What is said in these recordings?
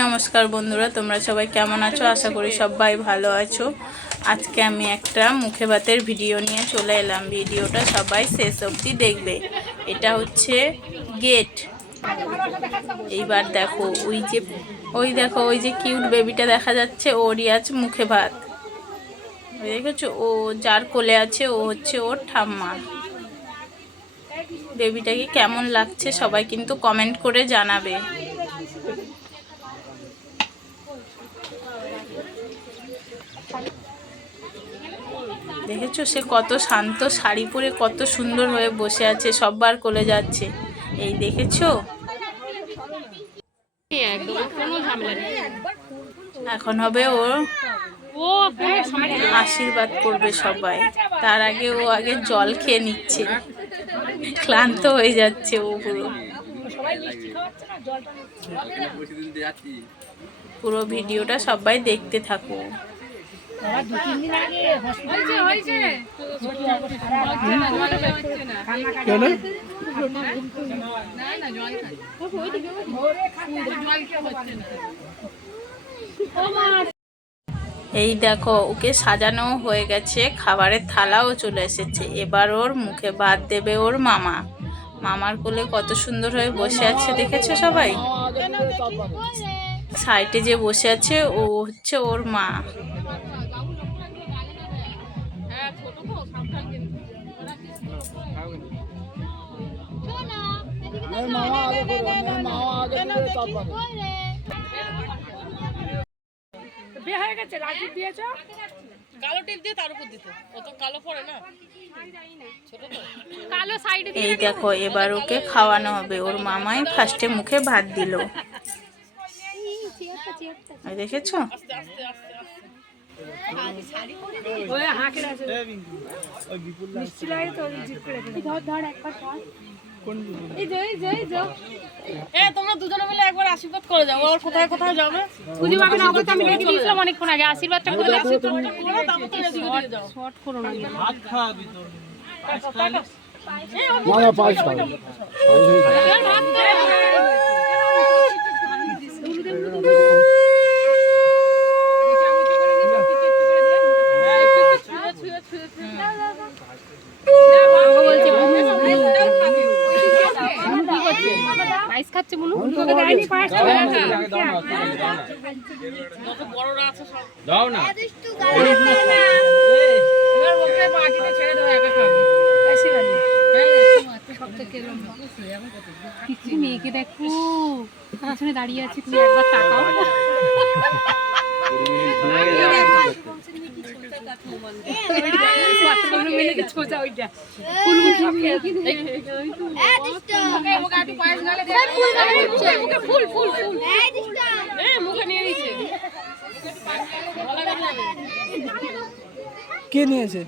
নমস্কার বন্ধুরা, তোমরা সবাই কেমন আছো? আশা করি সবাই ভালো আছো। আজকে আমি একটা মুখে ভাতের ভিডিও নিয়ে চলে এলাম। ভিডিওটা সবাই শেষ অবধি দেখবে। এটা হচ্ছে গেট। এইবার দেখো ওই যে কিউট বেবিটা দেখা যাচ্ছে, ওরই আজ মুখে ভাত। দেখেছো, ও যার কোলে আছে ও হচ্ছে ওর ঠাম্মা। বেবিটাকে কেমন লাগছে সবাই কিন্তু কমেন্ট করে জানাবে। দেখেছো, সে কত শান্ত, শাড়ি পরে কত সুন্দর হয়ে বসে আছে, সববার কোলে যাচ্ছে। এই দেখেছো, এখন হবে ও আশীর্বাদ করবে সবাই। তার আগে ও আগে জল খেয়ে নিচ্ছে, ক্লান্ত হয়ে যাচ্ছে ও পুরো ভিডিওটা সবাই দেখতে থাকো। এই দেখো, ওকে সাজানো হয়ে গেছে, খাবারের থালাও চলে এসেছে। এবার ওর মুখে ভাত দেবে ওর মামা। মামার কোলে কত সুন্দর হয়ে বসে আছে, দেখেছো সবাই? সাইডে যে বসে আছে ও হচ্ছে ওর মা। এই দেখো, এবার ওকে খাওয়ানো হবে। ওর মামাই ফার্স্টে মুখে ভাত দিল, দেখেছো? তোমরা দুজনে মিলে একবার আশীর্বাদ করে যাও। ওর কোথায় কোথায় যাবে আমি রেখে দিয়েছিলাম অনেকক্ষণ আগে। আশীর্বাদটা করে দাও। শর্ট করো না, ভাত খাওয়াবি তোর খাচ্ছে বলুন। বড়রা আছে সব দাও না, কিছু মেয়েকে দেখো পিছনে দাঁড়িয়ে আছে, তুমি একবার তাকাও। কে নিয়েছে?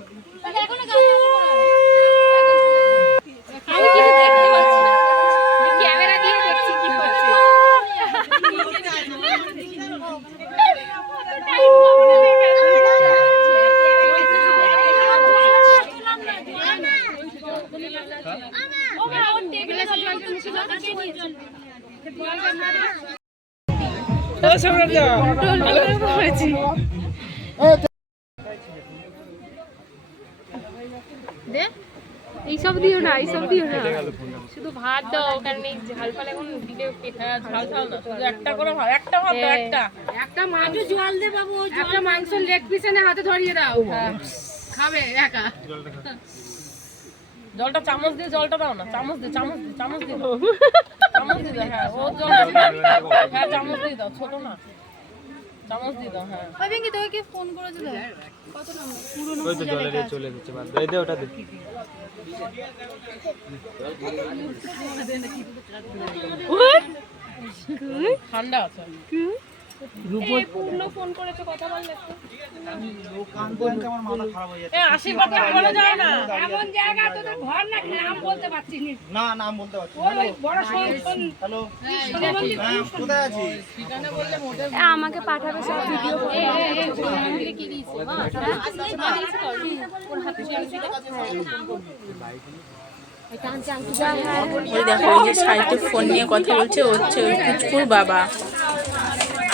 এইসব দিও না, শুধু ভাত দাও। কারণ এই ঝাল পাল এখন দিলে ঝাল ঝাল না, শুধু একটা করে ভাত, একটা ভাত দাও, একটা মাংস জল দে বাবু, একটা মাংস লেগ পিস এনে হাতে ধরিয়ে দাও, খাবে একা। জলটা চামচ দিয়ে জলটা দাও না, চামচ দিয়ে চামচ দিয়ে চামচ দিয়ে দাও, চামচ দিয়ে দাও। হ্যাঁ, ও জল হ্যাঁ চামচ দিয়ে দাও, ছোট না, চামচ দিয়ে দাও। হ্যাঁ, ওই বিঙ্কি তোকে ফোন করেছে, কত নম্বর পুরনো ওই তো জলে চলে যাচ্ছে, বাদ দে, দে ওটা দে। ঠান্ডা আছে। ফোন করেছে, কথা বল না। আশীর্বাদটা বলা যায় না, এমন জায়গা তোদের ঘর না, নাম বলতে পারছিস না। নাম বলতে পারছিস বড় হ্যালো, কোথায় আছিস? ঠিকানা বললে মোটে আমাকে পাঠাবে সব ভিডিও করে। কি দিয়েছে ওর হাতে ওই দেখো, ওই যে সাইডে ফোন নিয়ে কথা বলছে, হচ্ছে ওই কুচকুর বাবা।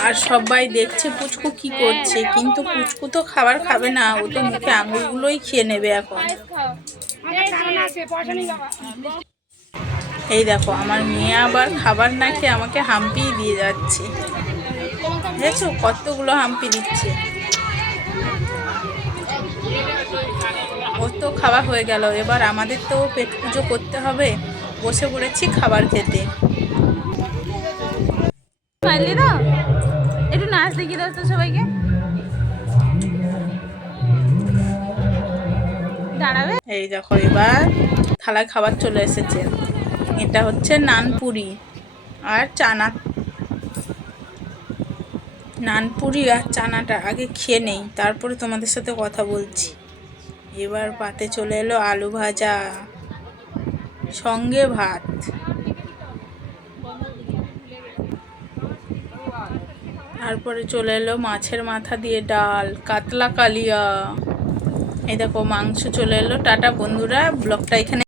আর সবাই দেখছে পুচকু কি করছে, কিন্তু পুচকু তো খাবার খাবে না, ও তো মুখে আঙুরগুলোই খেয়ে নেবে এখন। এই দেখো আমার মেয়ে আবার খাবার না খেয়ে আমাকে হাম্পি দিয়ে যাচ্ছে, দেখছো কতগুলো হাম্পি দিচ্ছে। ওর তো খাওয়া হয়ে গেল, এবার আমাদের তো পেট পুজো করতে হবে, বসে পড়েছি খাবার খেতে। একটু নাচ দেখিয়ে দাও তো সবাইকে, দাঁড়াবে। এই দেখো এবার থালায় খাবার চলে এসেছে, এটা হচ্ছে নানপুরি আর চানা। নানপুরি আর চানাটা আগে খেয়ে নেই, তারপরে তোমাদের সাথে কথা বলছি। এবার পাতে চলে এলো আলু ভাজা, সঙ্গে ভাত। তারপরে চলে এলো মাছের মাথা দিয়ে ডাল, কাতলা কালিয়া। এই দেখো মাংস চলে এলো। টাটা বন্ধুরা, ব্লগটা এখানে